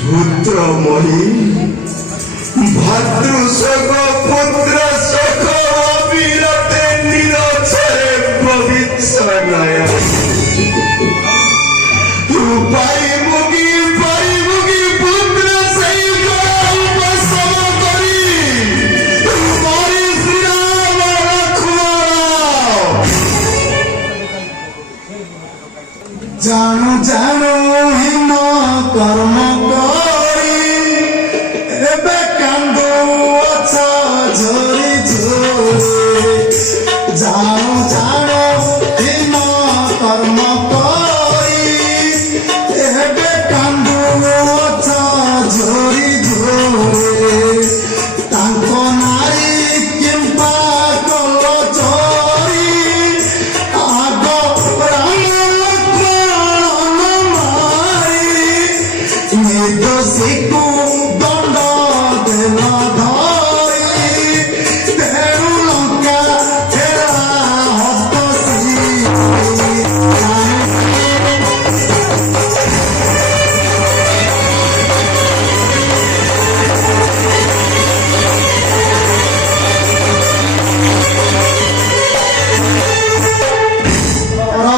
পুত্রময়ী ভাতৃশোক পুত্র শোক অবিরতে নিরছরে ভবিষ্যনয়া পাইবুকি পুত্র সেই উপশম করি মরি শ্রীরাম লক্ষ্মণ জানু জানু হীন কর্ম করি এবে কান্দু অছ ঝরি ঝরি জানু জানু হীন কর্ম করি এবে কান্দু অছ ঝরি ঝরি তাঙ্ক নারী কিম্বা কল চরি আগ নির্দোষীকু দণ্ড দেল ধরি তেণু লঙ্কা ফেরা হস্তশ্রী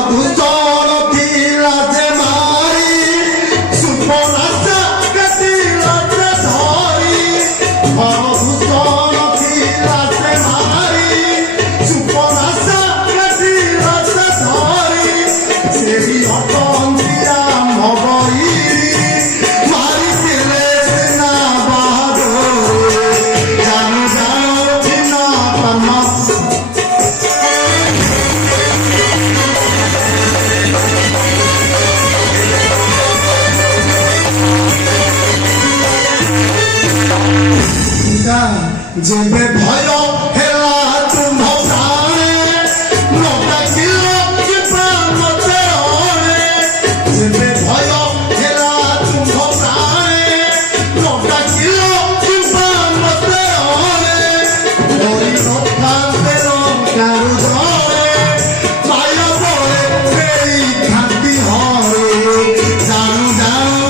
দুজন ଥିଲା যে মারি সুপনাশা কাটিলা যে ধরি দুজন ଥିଲା যে মারি সুপনাশা কাটিলা যে ধরি সেই অটন্তিয়া মগই মারিছিলে সেনা বাহাদুর জানু জানু ছিন্ন কর্ম যেবে ভয় হেলা তুম্ভ প্রাণে নটাকিল কি প্রাণতে অনে যেবে ভয় হেলা তুম্ভ প্রাণে নটাকিল কি প্রাণতে অনে হরি রক্ষা পেল কারু জনে পায় বলে সেই খাতি হরে জানু জানু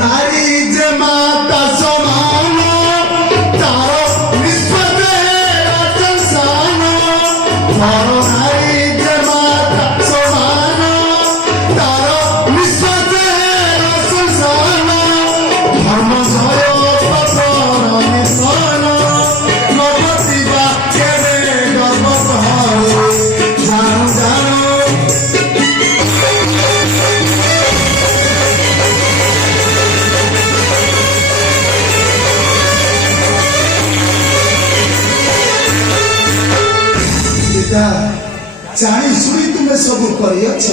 নারী যে মাতা সমান তার নিঃশ্বাসে সংসান নারী যে মাতা সমান তার নিঃশ্বাসে সংসান ধর্ম জয় পথর নিশান নবতিবা কেবে গর্ব হরে জানু জানু ଜାଣି ଶୁଣି ତୁମେ ସବୁ କରିଅଛ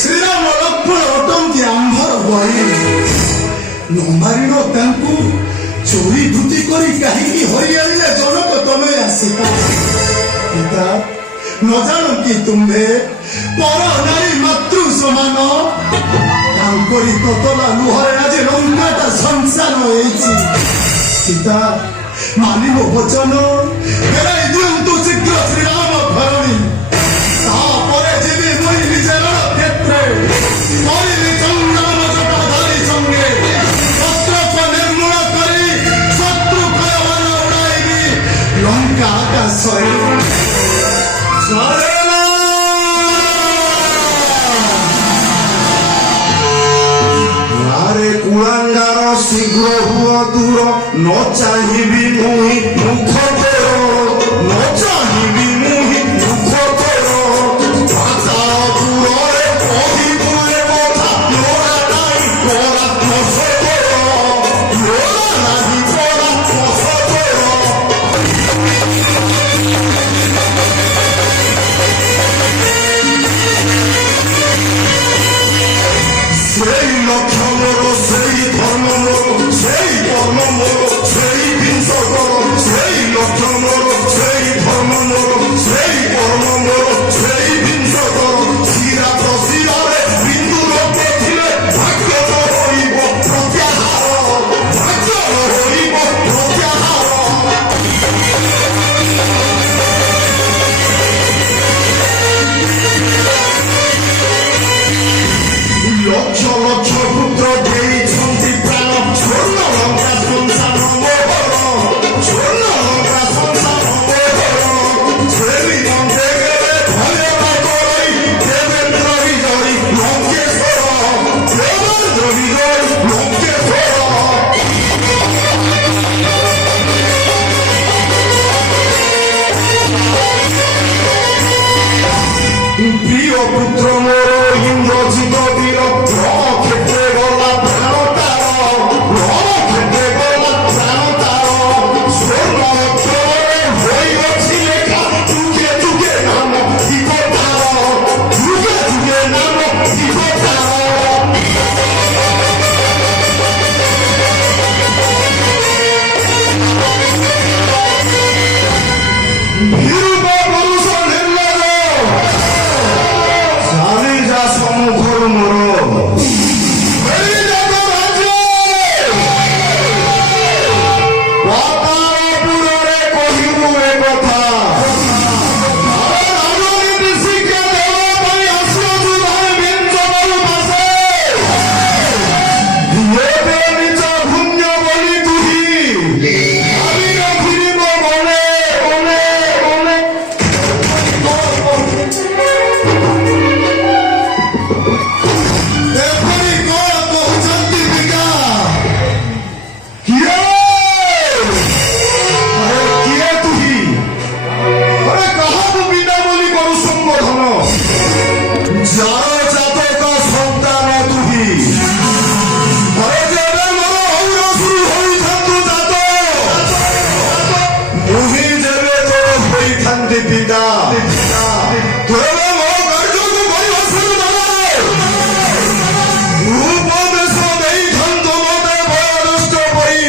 ଶ୍ରୀରାମ ଲକ୍ଷ୍ମଣ ଅଟନ୍ତି ଆମ୍ଭର ବଳି ନ ମାରିଣ ତାଙ୍କୁ ଚୋରି ଧୂତି କରି କାହିଁକି ହରିଆଣିଲେ ଜନକ ତମେ ଆସିତା ପିତା ନ ଜାଣୁ କି ତୁମ୍ଭେ ପର ନାରୀ ମାତୃ ସମାନ ତାଙ୍କରି ତତଲା ଲୁହରେ ଆଜି ଲଙ୍କାଟା ସଂସାର ହେଇଛି ପିତା ମାନିବ ବଚନ ଫେରାଇ ଦିଅନ୍ତୁ ଶୀଘ୍ର ଶ୍ରୀରାମ ଧରଣୀ ତାପରେ ଯିବି ମୁଇଁ ନିଜ କ୍ଷେତ୍ରେ କରିବି ସଂଗ୍ରାମ ଜଟା ଧରି ସଙ୍ଗେ ଶତ୍ରୁକ ନିର୍ମୂଳ କରି ଶତ୍ରୁ କୟମାନ ଉଡ଼ାଇବି ଲଙ୍କା ଆକାଶରେ କୁଳାଙ୍ଗାର ଶୀଘ୍ର ହୁଅ ଦୂର ନ ଚାହିଁବି ମୁହିଁ ମୁଖ ତୋର ନ ଚାହିଁବି ମୁହିଁ ମୁଖ ତୋର ପାତାଳ ଦୂରରେ କହିବୁ ଏ କଥା ଲୋଡ଼ା ନାହିଁ ପରା ପଥ ତୋର ଲୋଡ଼ା ନାହିଁ ପରା ପଥ ତୋର সেই লক্ষ্য মোর সেই ধর্ম মোর সেই কর্ম মোর সেই হিংস কর সেই লক্ষ্য କିଏ ଆରେ କିଏ ତୁହି ଆରେ କାହାକୁ ବିନା ବୋଲି କରୁ ସମ୍ବୋଧନ ଯାର ଜାତକ ସନ୍ତାନ ତୁହି ଆରେ ଯେବେ ମୋର ଔରସୁରୁ ହୋଇଥାନ୍ତୁ ଜାତ ମୁହିଁ ଯେବେ ତୋର ହୋଇଥାନ୍ତି ପିତା ତେବେ ମୋ କାର୍ଯ୍ୟକୁ ପରିଭାଷଣ ଦେବ ଉପଦେଶ ଦେଇଥାନ୍ତୁ ମତେ ବୟୋଜ୍ୟେଷ୍ଠ ପରି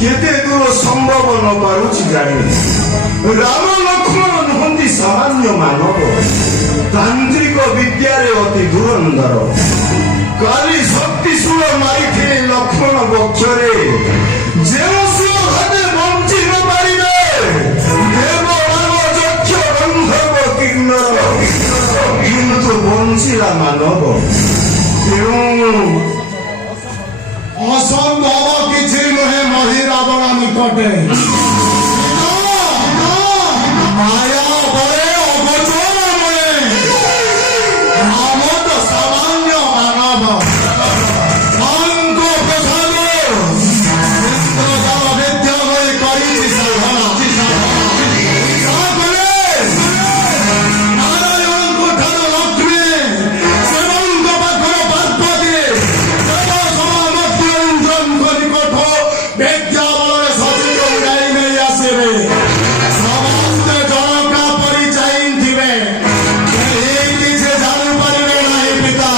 କେତେ ଦୂର ସମ୍ଭବ ନ ପାରୁଛି ଜାଣିନି। ରାମ ଲକ୍ଷ୍ମଣ ନୁହନ୍ତି ସାମାନ୍ୟ ମାନବ, ତାନ୍ତ୍ରିକ ବିଦ୍ୟାରେ ଅତି ଧୁରନ୍ଧର। କାଲି ଶକ୍ତି ସୁର ମାରିଥିଲେ ଲକ୍ଷ୍ମଣ ବକ୍ଷରେ, ଯେଉଁ ସୁର ଘାତେ ବଞ୍ଚି ନ ପାରିବେ ଦେବ ରାମ ଯକ୍ଷ ଗନ୍ଧର୍ବ କିନ୍ନର, କିନ୍ତୁ ବଞ୍ଚିଲା ମାନବ। ତେଣୁ ଅସମ୍ଭବ କିଛି ନୁହେଁ ମହି ରାବଣ ନିକଟେ। ମାୟା ବଳେ ଅଗୋଚର ବଳେ ରାମ ତ ସାମାନ୍ୟ ମାନବ। ତାଙ୍କ ପ୍ରସାଦ ଇନ୍ଦ୍ରଜାଳ ବିଦ୍ୟା ଭଳି କରିଛି ସାଧନା। ତାପରେ ନାରାୟଣଙ୍କ ଠାରୁ ଲକ୍ଷ୍ମୀ, ଶିବଙ୍କ ପାଖରୁ ପାର୍ବତୀ, ଦେବ ସମାମର୍ତ୍ତ ଇନ୍ଦ୍ରଙ୍କ ନିକଟ ବିଦ୍ୟା ବଳରେ ସଚିତ ଉଡ଼ାଇ ନେଇ ଆସିବେ। ସମସ୍ତେ ଜଣକା ପରି ଚାହିଁଥିବେ, କେହି କିଛି ଜାଣିପାରିବେ ନାହିଁ ପିତା।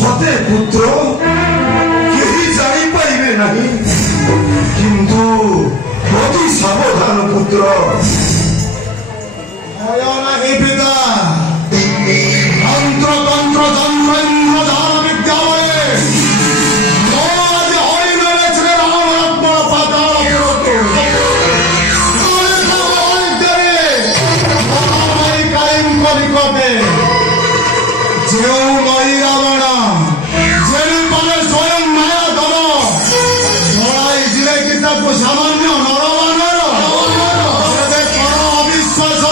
ସତେ ପୁତ୍ର, କେହି ଜାଣିପାରିବେ ନାହିଁ, କିନ୍ତୁ ଅତି ସାବଧାନ ପୁତ୍ର। ଭୟ ନାହିଁ ପିତା। ତନ୍ତ୍ର ତନ୍ତ୍ର ତନ୍ତ୍ର ଇନ୍ଦ୍ରଜାଳ ବିଦ୍ୟା ବଳେ ମୋ ଆଜି ହରିଣରେ ଶ୍ରୀରାମ ଲକ୍ଷ୍ମଣ ପାତାଳ ପୁରକୁ ନିକଟେ ଯେଉଁ ମହି ରାବଣ ଯେଉଁ ପାରେ ସ୍ୱୟଂ ମାୟା ଧର ଧଳାଇ ଯିବେ କି ତାକୁ ସାମାନ୍ୟ ନରମାନର ତେବେ କର ଅବିଶ୍ୱାସ।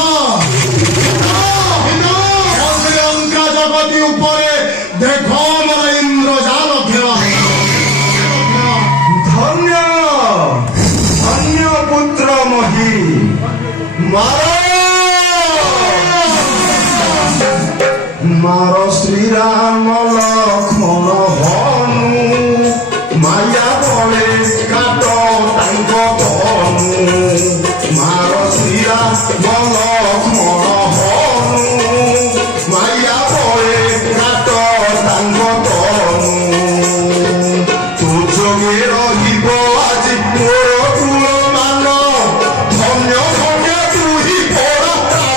ଶ୍ରୀଲଙ୍କା ଜଗତି ଉପରେ ଦେଖ ମୋର ଇନ୍ଦ୍ରଜାଲ ଖେଳ। ଧନ୍ୟ ଧନ୍ୟ ପୁତ୍ର ମହି, ମାର ମାର ଶ୍ରୀରାମ ଲକ୍ଷ୍ମଣ ହନୁ, ମାୟା ବଳେ କାଟ ତାଙ୍କ ତନୁ। ମାର ଶ୍ରୀରାମ ଲକ୍ଷ୍ମଣ ହନୁ, ମାୟା ବଳେ କାଟ ତାଙ୍କ ତନୁ। ତୁ ଯୋଗେ ରହିବ ଆଜି ମୋର କୁଳ ମାନ, ଧନ୍ୟ ଧନ୍ୟ ତୁହି ପରା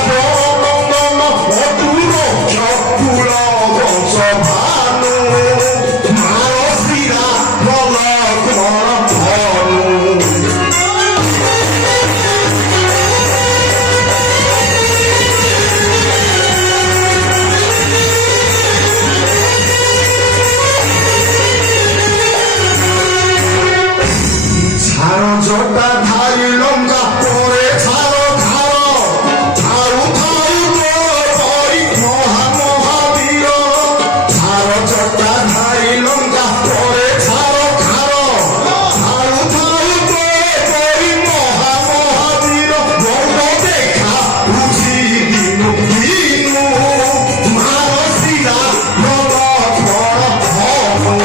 ରାବଣ ଅତୁର କୁଳ ବଂଶ ଭାନୁ। ମାର ଶ୍ରୀରାମ ଲକ୍ଷ୍ମଣ ହନୁ। ছাড় জটা ধারি লঙ্কা পরে ছাড় ধার, থারু থারু পরি মহা মহাবীর। ছাড় জটা ধারি লঙ্কা পরে ছাড় ধার, থারু থারু পরি মহা মহাবীর। বড় দেখা বুঝি দিনু দিনু, মার শ্রীরাম লক্ষ্মণ হনু।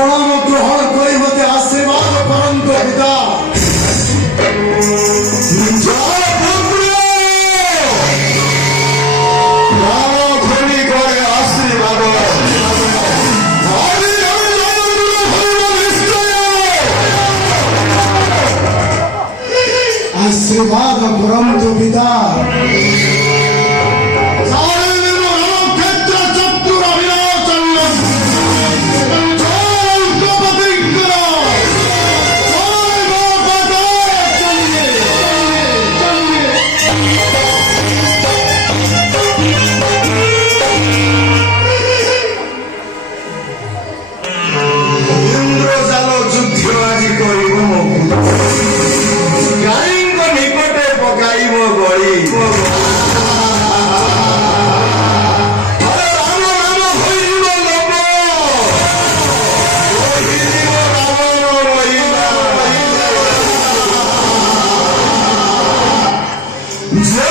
প্রণাম গ্রহণ করিবতে আশীর্বাদ করন্ত পিতা। জয় পুত্র রাম খনি করে আশীর্বাদ আমি জয়গুরু হরিব নিশ্চয় আশীর্বাদ করন্ত পিতা। ইন্দ্রজাল যুদ্ধ আজি করিব গাଈଙ୍କ ନିକଟେ ପକାଇବ ଗଳି ହରେ ରାମ ନାମ ହୋଇଯିବ ଲୋକ ହୋଇଯିବ ରାବଣ ମହିମା। ଜୟ